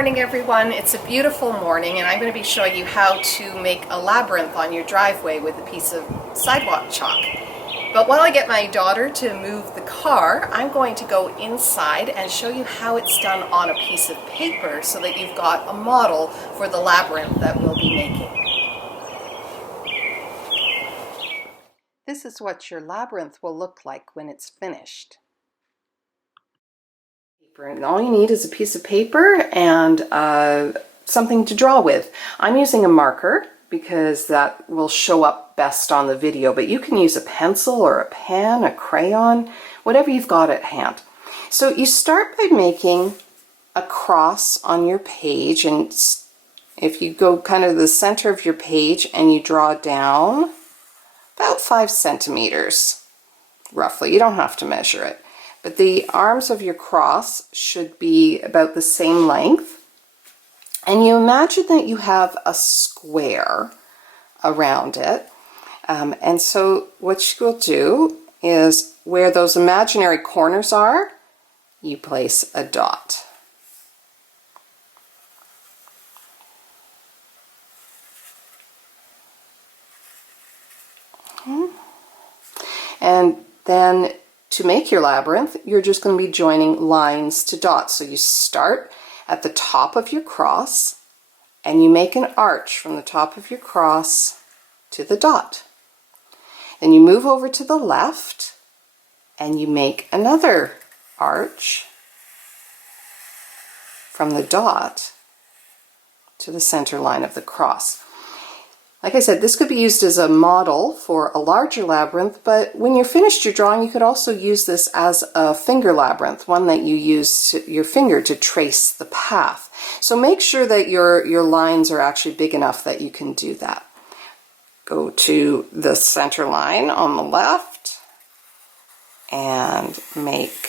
morning, everyone. It's a beautiful morning and I'm going to be showing you how to make a labyrinth on your driveway with a piece of sidewalk chalk. But while I get my daughter to move the car, I'm going to go inside and show you how it's done on a piece of paper so that you've got a model for the labyrinth that we'll be making. This is what your labyrinth will look like when it's finished. And all you need is a piece of paper and something to draw with. I'm using a marker because that will show up best on the video, but you can use a pencil or a pen, a crayon, whatever you've got at hand. So you start by making a cross on your page, and if you go kind of the center of your page and you draw down about 5 centimeters, roughly. You don't have to measure it. But the arms of your cross should be about the same length. And you imagine that you have a square around it. And so what you will do is where those imaginary corners are, you place a dot. And then to make your labyrinth, you're just going to be joining lines to dots. So you start at the top of your cross and you make an arch from the top of your cross to the dot. Then you move over to the left and you make another arch from the dot to the center line of the cross. Like I said, this could be used as a model for a larger labyrinth, but when you're finished your drawing, you could also use this as a finger labyrinth, one that you use your finger to trace the path. So make sure that your lines are actually big enough that you can do that. Go to the center line on the left and make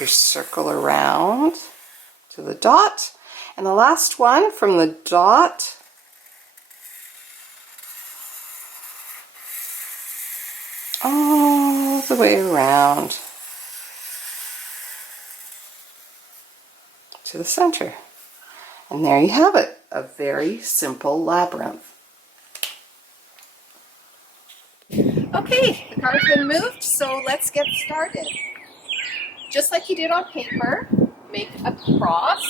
your circle around to the dot. And the last one from the dot all the way around to the center. And there you have it, a very simple labyrinth. Okay, the car's been moved, so let's get started. Just like you did on paper, make a cross.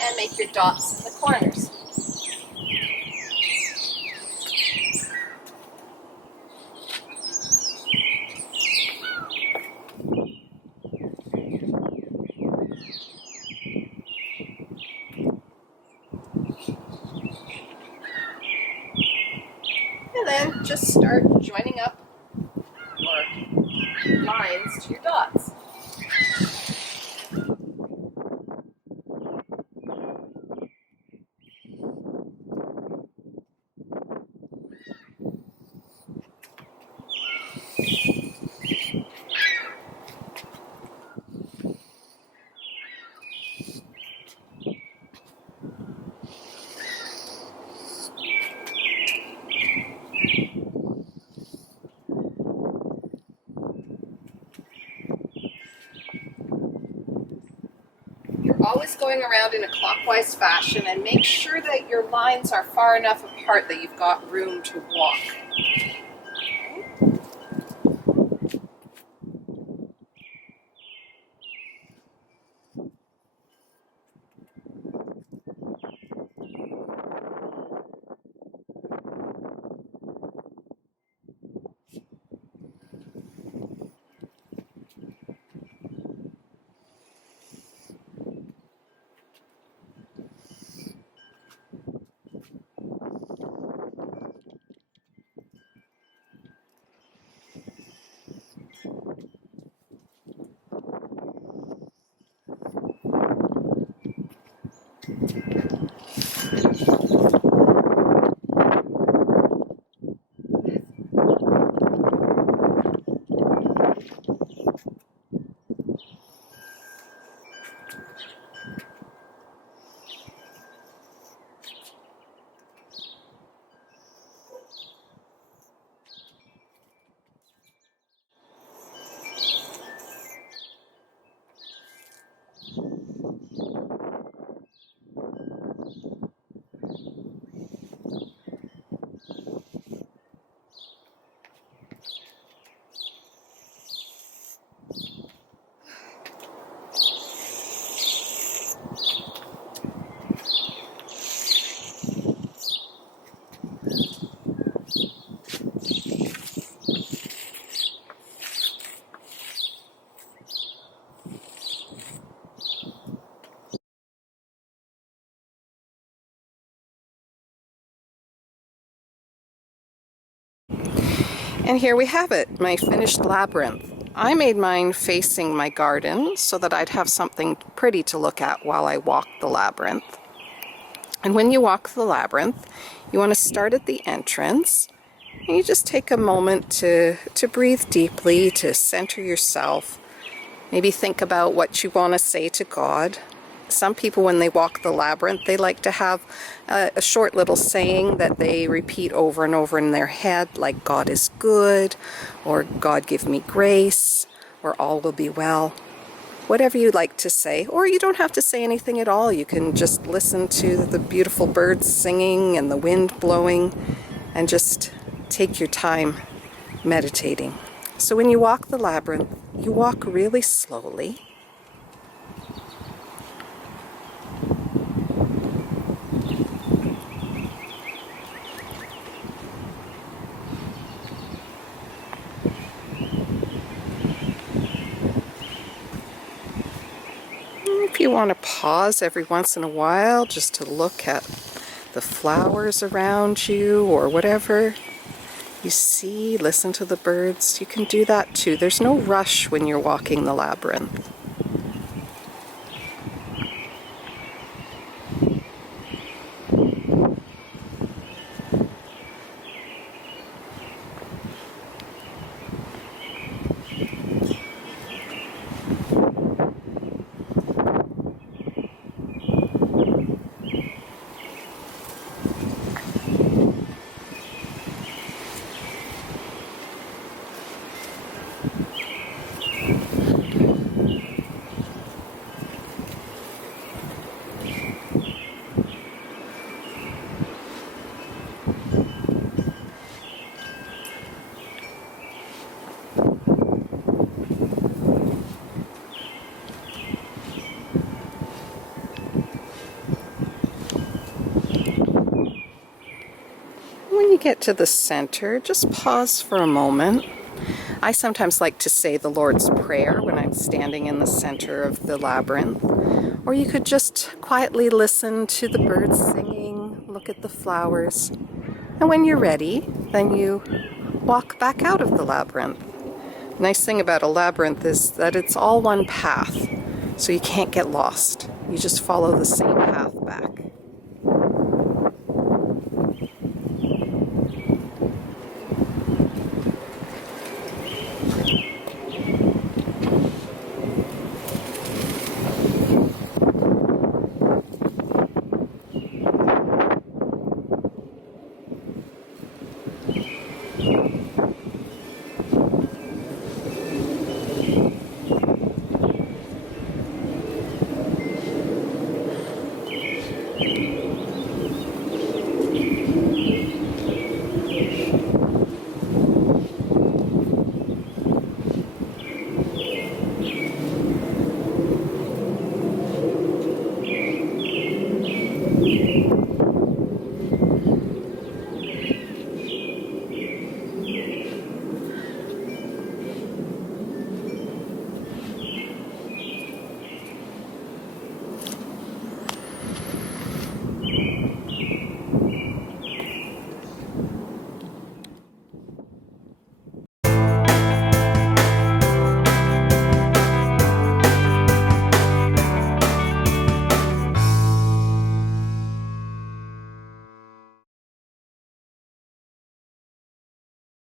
And make your dots in the corners. And then just start joining up your lines to your dots. Always going around in a clockwise fashion, and make sure that your lines are far enough apart that you've got room to walk. And here we have it, my finished labyrinth. I made mine facing my garden so that I'd have something pretty to look at while I walk the labyrinth. And when you walk the labyrinth, you want to start at the entrance. And you just take a moment to breathe deeply, to center yourself. Maybe think about what you want to say to God. Some people, when they walk the labyrinth, they like to have a short little saying that they repeat over and over in their head, like God is good, or God give me grace, or all will be well. Whatever you like to say, or you don't have to say anything at all. You can just listen to the beautiful birds singing and the wind blowing and just take your time meditating. So when you walk the labyrinth, you walk really slowly. If you want to pause every once in a while just to look at the flowers around you or whatever you see, listen to the birds, you can do that too. There's no rush when you're walking the labyrinth. When you get to the center, just pause for a moment. I sometimes like to say the Lord's Prayer when I'm standing in the center of the labyrinth. Or you could just quietly listen to the birds singing, look at the flowers. And when you're ready, then you walk back out of the labyrinth. Nice thing about a labyrinth is that it's all one path, so you can't get lost. You just follow the same path back.